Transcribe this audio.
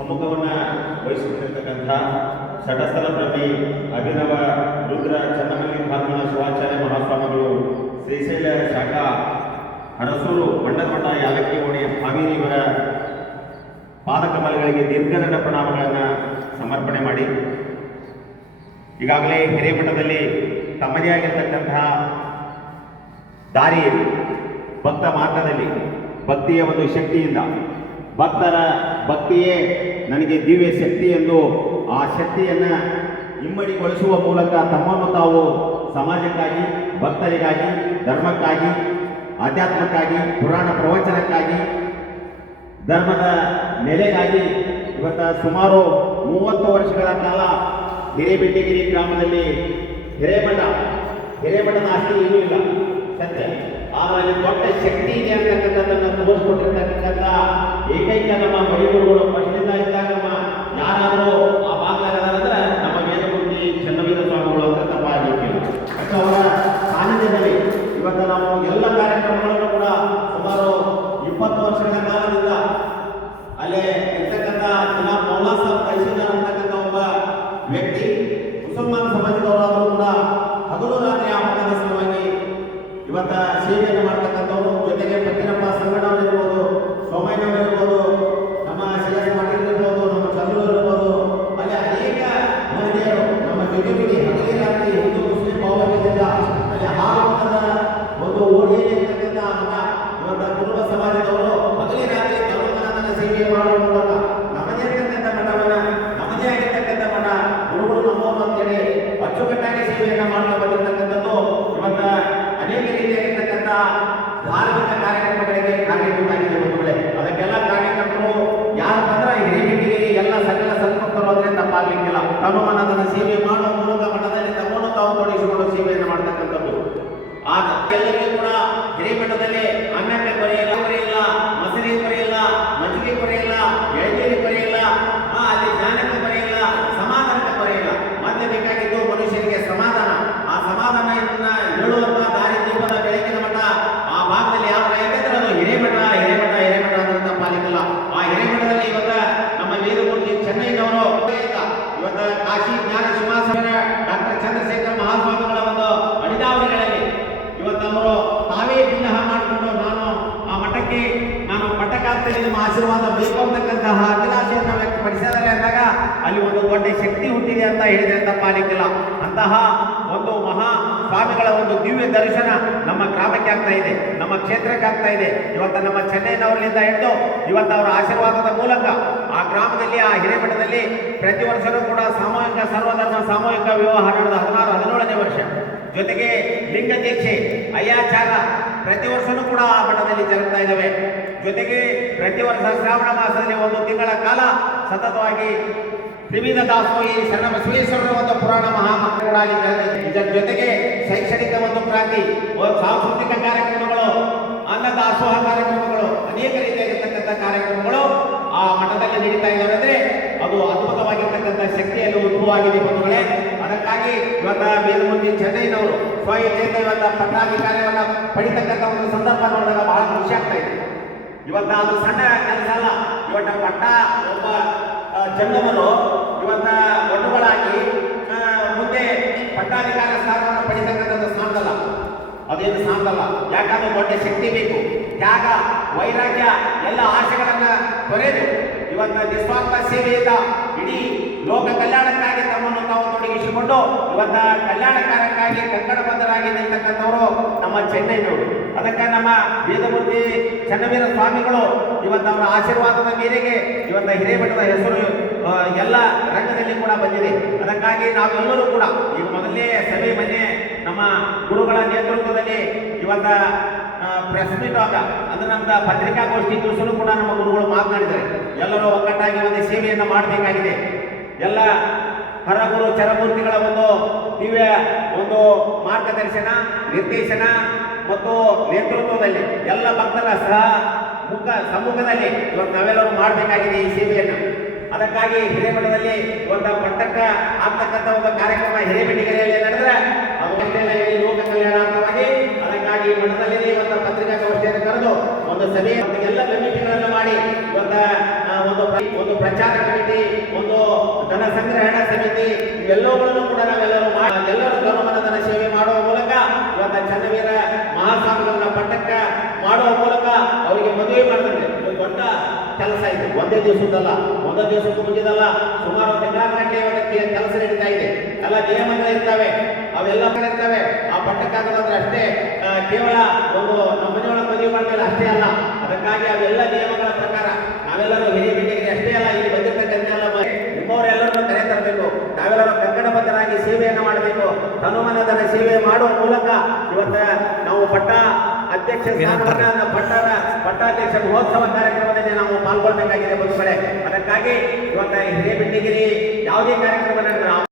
ಸಮ್ಮುಖವನ್ನು ವಹಿಸುತ್ತಿರ್ತಕ್ಕಂಥ ಷಟಸ್ಥಲ ಪ್ರತಿ ಅಭಿನವ ರುದ್ರ ಚನ್ನಮಲ್ಲಿಕಾರ್ಜುನ ಶಿವಾಚಾರ್ಯ ಮಹಾಸ್ವಾಮಿಗಳು, ಶ್ರೀಶೈಲ ಶಾಖಾ ಹರಸೂರು ಮಂಡಲಮಠ ಯಾಲಕ್ಕಿ ಓಣಿ ಭಾವಿನಿಯವರ ಪಾದಕಮಲಗಳಿಗೆ ದೀರ್ಘದಂಡ ಪ್ರಣಾಮಗಳನ್ನು ಸಮರ್ಪಣೆ ಮಾಡಿ. ಈಗಾಗಲೇ ಹಿರೇಮಠದಲ್ಲಿ ತಮ್ಮದೇ ಆಗಿರ್ತಕ್ಕಂತಹ ದಾರಿಯಲ್ಲಿ ಭಕ್ತ ಮಾರ್ಗದಲ್ಲಿ ಭಕ್ತಿಯ ಒಂದು ಶಕ್ತಿಯಿಂದ ಭಕ್ತರ ಭಕ್ತಿಯೇ ನನಗೆ ದಿವ್ಯ ಶಕ್ತಿ ಎಂದು ಆ ಶಕ್ತಿಯನ್ನು ಇಮ್ಮಡಿಗೊಳಿಸುವ ಮೂಲಕ ತಮ್ಮನ್ನು ತಾವು ಸಮಾಜಕ್ಕಾಗಿ, ಭಕ್ತರಿಗಾಗಿ, ಧರ್ಮಕ್ಕಾಗಿ, ಆಧ್ಯಾತ್ಮಕ್ಕಾಗಿ, ಪುರಾಣ ಪ್ರವಚನಕ್ಕಾಗಿ, ಧರ್ಮದ ನೆಲೆಗಾಗಿ ಇವತ್ತು ಸುಮಾರು ಮೂವತ್ತು ವರ್ಷಗಳ ಕಾಲ ಹಿರೇಬೆಟ್ಟಗಿರಿ ಗ್ರಾಮದಲ್ಲಿ ಹಿರೇಮಠ, ಹಿರೇಮಠದ ಆಸ್ತಿ ಏನೂ ಇಲ್ಲ. ಸತ್ಯ ಆದರೆ ದೊಡ್ಡ ಶಕ್ತಿ ಇದೆ ಅಂತಕ್ಕಂಥದ್ದನ್ನು ತೋರಿಸ್ಕೊಟ್ಟಿರ್ತಕ್ಕಂಥ ಏಕೈಕ ನಮ್ಮ ಮೈಗುರುಗಳು ಫಸ್ಟಿಂದ ಇದ್ದಾಗ ನಮ್ಮ ಯಾರಾದರೂ ಆ ಭಾಗದಾಗದಂದ್ರೆ ನಮ್ಮ ವೇದಮೂರ್ತಿ ಚನ್ನವೀರ ಸ್ವಾಮಿಗಳು ಅಂತ ತಪ್ಪಾಗಲಿಕ್ಕಿಲ್ಲ ಮತ್ತು ಅವರ ಸಾನ್ನಿಧ್ಯದಲ್ಲಿ ಇವತ್ತು ನಾವು ಎಲ್ಲ ಕಾರ್ಯಕ್ರಮಗಳನ್ನು ಕೂಡ ಸುಮಾರು ಇಪ್ಪತ್ತು ವರ್ಷಗಳ ಕಾಲದಿಂದ ಅಲ್ಲೇ ಇರ್ತಕ್ಕಂಥ ಜಿಲ್ಲಾ ಮೌಲಾ ಸಾಬ್ ತಹಸೀಲ್ದಾರ್ ಅಂತಕ್ಕಂಥ ಒಬ್ಬ ವ್ಯಕ್ತಿ ಮುಸಲ್ಮಾನ್ ಸಮಾಜದವರಾದರೂ ಕೂಡ ಹಗಲು ರಾತ್ರಿ ಆ ಮಠದ ಸಲುವಾಗಿ ಇವತ್ತ ಸೇವೆಯನ್ನು ಮಾಡ್ತಕ್ಕಂಥವ್ರು. ಜೊತೆಗೆ ಪಟ್ಟಿನಪ್ಪ ಸಂಗಣ್ಣವ್ರು ಆಗ ಎಲ್ಲರಿಗೂ ಕೂಡ ಹಿರೇಮಠದಲ್ಲಿ ಅನ್ನಕ್ಕೆ ಕೊರೆಯಿಲ್ಲ ಕೊರೆಯಿಲ್ಲ ಮಸರಿ ಕೊರೆಯಿಲ್ಲ ಮಜ್ಜಿಗೆ ಕೊರೆಯಿಲ್ಲ ಎಳ್ನೀರು ಆ, ಅಲ್ಲಿ ಜ್ಞಾನಕ್ಕೆ ಕೊರೆಯಿಲ್ಲ ಸಮಾಧಾನಕ್ಕೆ ಕೊರೆಯಿಲ್ಲ ಮತ್ತೆ ಬೇಕಾಗಿದ್ದು ಮನುಷ್ಯನಿಗೆ ಸಮಾಧಾನ. ಆ ಸಮಾಧಾನ ಹೇಳುವಂತ ದಾರಿ ದೀಪದ ಬೆಳಕಿನ ಮಠ. ಆ ಭಾಗದಲ್ಲಿ ಯಾವ ಯಾಕಂದ್ರೆ ಅದು ಹಿರೇಮಠ ಹಿರೇಮಠ ಹಿರೇಮಠ ಅಂತ ಪಾಲಿಕಲ್ಲ. ಆ ಹಿರೇಮಠದಲ್ಲಿ ಇವತ್ತ ನಮ್ಮ ವೇದಮೂರ್ತಿ ಚೆನ್ನೈನವರು ಇವತ್ತ ಕಾಶಿ ಜ್ಞಾನ ಮಠಕ್ಕಾಗ್ತೇನೆ ನಿಮ್ಮ ಆಶೀರ್ವಾದ ಬೇಕು ಅಂತಕ್ಕಂತಹ ಅಭಿಲಾಷೆಯನ್ನು ವ್ಯಕ್ತಪಡಿಸಿದ್ದಾರೆ ಅಂದಾಗ ಅಲ್ಲಿ ಒಂದು ದೊಡ್ಡ ಶಕ್ತಿ ಹುಟ್ಟಿದೆ ಅಂತ ಹೇಳಿದ್ರೆ ತಪ್ಪಾಲಿಕ್ಕಿಲ್ಲ ಅಂತಹ ಒಂದು ಮಹಾ ಸ್ವಾಮಿಗಳ ಒಂದು ದಿವ್ಯ ದರ್ಶನ ನಮ್ಮ ಗ್ರಾಮಕ್ಕೆ ಆಗ್ತಾ ಇದೆ, ನಮ್ಮ ಕ್ಷೇತ್ರಕ್ಕೆ ಆಗ್ತಾ ಇದೆ. ಇವತ್ತು ನಮ್ಮ ಚೆನ್ನೈನವರಿಂದ ಹಿಡಿದು ಇವತ್ತು ಅವರ ಆಶೀರ್ವಾದದ ಮೂಲಕ ಆ ಗ್ರಾಮದಲ್ಲಿ, ಆ ಹಿರೇಮಠದಲ್ಲಿ ಪ್ರತಿ ವರ್ಷವೂ ಕೂಡ ಸಾಮೂಹಿಕ ಸರ್ವಧರ್ಮ ಸಾಮೂಹಿಕ ವಿವಾಹ ನಡೆದ ಹದಿನಾರು, ಹದಿನೇಳನೇ ವರ್ಷ. ಜೊತೆಗೆ ಲಿಂಗ ದೀಕ್ಷೆ, ಅಯ್ಯಾಚಾರ ಪ್ರತಿ ವರ್ಷವೂ ಕೂಡ ಆ ಮಠದಲ್ಲಿ ಜರುಗ್ತಾ ಇದ್ದಾವೆ. ಜೊತೆಗೆ ಪ್ರತಿ ವರ್ಷ ಶ್ರಾವಣ ಮಾಸದಲ್ಲಿ ಒಂದು ತಿಂಗಳ ಕಾಲ ಸತತವಾಗಿ ತ್ರಿವಿಧ ದಾಸೋಹಿ ಶರಣ ಬಸವೇಶ್ವರರ ಒಂದು ಪುರಾಣ ಮಹಾಮಂತ್ರಗಳಾಗಿ. ಇದರ ಜೊತೆಗೆ ಶೈಕ್ಷಣಿಕ ಒಂದು ಕ್ರಾಂತಿ ಸಾಂಸ್ಕೃತಿಕ ಕಾರ್ಯಕ್ರಮಗಳು ಅನ್ನ ದಾಸೋಹ ಕಾರ್ಯಕ್ರಮಗಳು, ಅನೇಕ ರೀತಿಯಾಗಿರ್ತಕ್ಕಂಥ ಕಾರ್ಯಕ್ರಮಗಳು ಆ ಮಠದಲ್ಲಿ ನಡೀತಾ ಇದ್ದಾರೆ ಅಂದರೆ ಅದು ಅದ್ಭುತವಾಗಿರ್ತಕ್ಕಂಥ ಶಕ್ತಿಯಲ್ಲಿ ಉದ್ಭವವಾಗಿದೆ ಬಂಧುಗಳೇ ಅದಕ್ಕಾಗಿ ಇವತ್ತ ಬೇಲಮೂರ್ತಿ ಚೆನ್ನೈನವರು ಸ್ವಇಚ್ಛೆಯಿಂದ ಇವತ್ತ ಪಟ್ಟಾಧಿಕಾರವನ್ನ ಪಡಿತಕ್ಕಂಥ ಒಂದು ಸಂದರ್ಭ ನೋಡಿದಾಗ ಬಹಳ ಖುಷಿ ಆಗ್ತಾ ಇದೆ ಇವತ್ತ ಅದು ಸಣ್ಣ ಕೆಲಸ ಅಲ್ಲ. ಇವತ್ತ ಪಟ್ಟ ಒಬ್ಬ ಚೆನ್ನವರು ಇವತ್ತ ಒಟ್ಟುಗಳಾಗಿ ಮುಂದೆ ಪಟ್ಟಾಧಿಕಾರ ಸ್ಥಾನವನ್ನು ಪಡಿತಕ್ಕಂಥದ್ದು ಸಾಂದಲ್ಲ ಅದೇನು ಸಾಂದಲ್ಲ ಯಾಕಂದ್ರೆ ದೊಡ್ಡ ಶಕ್ತಿ ಬೇಕು. ತ್ಯಾಗ, ವೈರಾಗ್ಯ, ಎಲ್ಲ ಆಶೆಗಳನ್ನ ತೊರೆದು ಇವತ್ತ ನಿಸ್ವಾರ್ಥ ಸೇವೆಯಿಂದ ಇಡೀ ಲೋಕ ಕಲ್ಯಾಣಕ್ಕಾಗಿ ತಮ್ಮನ್ನು ತಾವು ತೊಡಗಿಸಿಕೊಂಡು ಇವತ್ತ ಕಲ್ಯಾಣಕಾರಕ್ಕಾಗಿ ಕಂಕಣಬದ್ಧರಾಗಿ ನಿಂತಕ್ಕಂಥವರು ನಮ್ಮ ಚೆನ್ನೈನವರು ಅದಕ್ಕೆ ನಮ್ಮ ವೇದಮೂರ್ತಿ ಚನ್ನವೀರ ಸ್ವಾಮಿಗಳು ಇವತ್ತು ಅವರ ಆಶೀರ್ವಾದದ ಮೇರೆಗೆ ಇವತ್ತು ಹಿರೇಮಠದ ಹೆಸರು ಎಲ್ಲ ರಂಗದಲ್ಲಿ ಕೂಡ ಬಂದಿದೆ. ಅದಕ್ಕಾಗಿ ನಾವೆಲ್ಲರೂ ಕೂಡ ಈ ಮೊದಲನೇ ಸಭೆ ಮನೆ ನಮ್ಮ ಗುರುಗಳ ನೇತೃತ್ವದಲ್ಲಿ ಇವತ್ತ ಪ್ರೆಸ್ ಮೀಟ್ ಆಗ ಅಂದ್ರೆ ನಮ್ದು ಪತ್ರಿಕಾಗೋಷ್ಠಿ ದಿವಸನೂ ಕೂಡ ನಮ್ಮ ಗುರುಗಳು ಮಾತನಾಡಿದ್ದಾರೆ. ಎಲ್ಲರೂ ಒಗ್ಗಟ್ಟಾಗಿ ಒಂದು ಸೇವೆಯನ್ನು ಮಾಡಬೇಕಾಗಿದೆ. ಎಲ್ಲ ಹರಗುರು ಚರಮೂರ್ತಿಗಳ ಒಂದು ದಿವ್ಯ ಒಂದು ಮಾರ್ಗದರ್ಶನ, ನಿರ್ದೇಶನ ಮತ್ತು ನೇತೃತ್ವದಲ್ಲಿ ಎಲ್ಲ ಭಕ್ತರ ಸಹ ಮುಖ ಸಮ್ಮುಖದಲ್ಲಿ ಇವತ್ತು ನಾವೆಲ್ಲರೂ ಮಾಡಬೇಕಾಗಿದೆ ಈ ಸೇವೆಯನ್ನು. ಅದಕ್ಕಾಗಿ ಹಿರೇಮಠದಲ್ಲಿ ಒಂದು ಪಟ್ಟಕ್ಕ ಆಗ್ತಕ್ಕಂಥ ಒಂದು ಕಾರ್ಯಕ್ರಮ ಹಿರೇಮಠಿಗೆರೆಯಲ್ಲಿ ನಡೆದ್ರೆ ಅದು ಲೋಕ ಕಲ್ಯಾಣಾರ್ಥವಾಗಿ ಅದಕ್ಕಾಗಿ ಮಠದಲ್ಲಿ ಒಂದು ಪತ್ರಿಕಾ ಸಂಸ್ಥೆಯನ್ನು ಕರೆದು ಒಂದು ಸಭೆ ಎಲ್ಲ ಕಮಿಟಿಗಳನ್ನು ಮಾಡಿ ಇವತ್ತ ಒಂದು ಒಂದು ಪ್ರಚಾರ ಕಮಿಟಿ, ಒಂದು ಧನ ಸಂಗ್ರಹಣ ಸಮಿತಿ, ಇವೆಲ್ಲವುಗಳನ್ನು ಕೂಡ ನಾವೆಲ್ಲರೂ ಮಾಡಿ ಎಲ್ಲರೂ ಧನುಮನದನ ಸೇವೆ ಮಾಡುವ ಮೂಲಕ ಇವತ್ತ ಚನ್ನವೀರ ಮಹಾಸ್ವಾಮಿಗಳನ್ನ ಪಟ್ಟಕ್ಕ ಮಾಡುವ ಮೂಲಕ ಅವರಿಗೆ ಮದುವೆ ಮಾಡಿದ್ರೆ ಇದು ದೊಡ್ಡ ಕೆಲಸ ದಿವಸದಲ್ಲ ಒಂದೇ ದಿವಸಕ್ಕೂ ಮುಗಿದಲ್ಲ ಸುಮಾರು ತಿಂಗಳ ಗಂಟೆ ಇವತ್ತಕ್ಕೆ ಕೆಲಸ ನಡೀತಾ ಇದೆ. ಎಲ್ಲ ನಿಯಮಗಳು ಇರ್ತವೆ. ಅವೆಲ್ಲ ಇರ್ತವೆ. ಆ ಪಟ್ಟಕ್ಕಾಗದಂದ್ರೆ ಅಷ್ಟೇ ಕೇವಲ ಒಂದು ನಮ್ಮ ಮನೆಯೊಳಗೆ ಮದುವೆ ಮಾಡ್ತಾರೆ ಅಷ್ಟೇ ಅಲ್ಲ. ಅದಕ್ಕಾಗಿ ಅವೆಲ್ಲ ನಿಯಮಗಳ ಪ್ರಕಾರ ನಾವೆಲ್ಲರೂ ಹಿರಿಯ ಅಷ್ಟೇ ಅಲ್ಲ, ಇಲ್ಲಿ ಬಂದಿರ್ತಕ್ಕಂಥ ನಿಮ್ಮವರೆಲ್ಲರನ್ನು ಕರೆ ತರಬೇಕು. ನಾವೆಲ್ಲರೂ ಕಂಕಣಬದ್ಧರಾಗಿ ಸೇವೆಯನ್ನು ಮಾಡಬೇಕು. ಹನುಮಾನದನ ಸೇವೆ ಮಾಡುವ ಮೂಲಕ ಇವತ್ತ ನಾವು ಪಟ್ಟ ಅಧ್ಯಕ್ಷ ಪಟ್ಟದ ಪಟ್ಟಾಧ್ಯಕ್ಷ ಮಹೋತ್ಸವ ಕಾರ್ಯಕ್ರಮದಲ್ಲಿ ನಾವು ಪಾಲ್ಗೊಳ್ಬೇಕಾಗಿದೆ ಕಡೆ. ಅದಕ್ಕಾಗಿ ಇವತ್ತ ಹಿರಿಯ ಬಿಟ್ಟಿಗಿರಿ ಯಾವುದೇ ಕಾರ್ಯಕ್ರಮ ನಡೆದ್ರೆ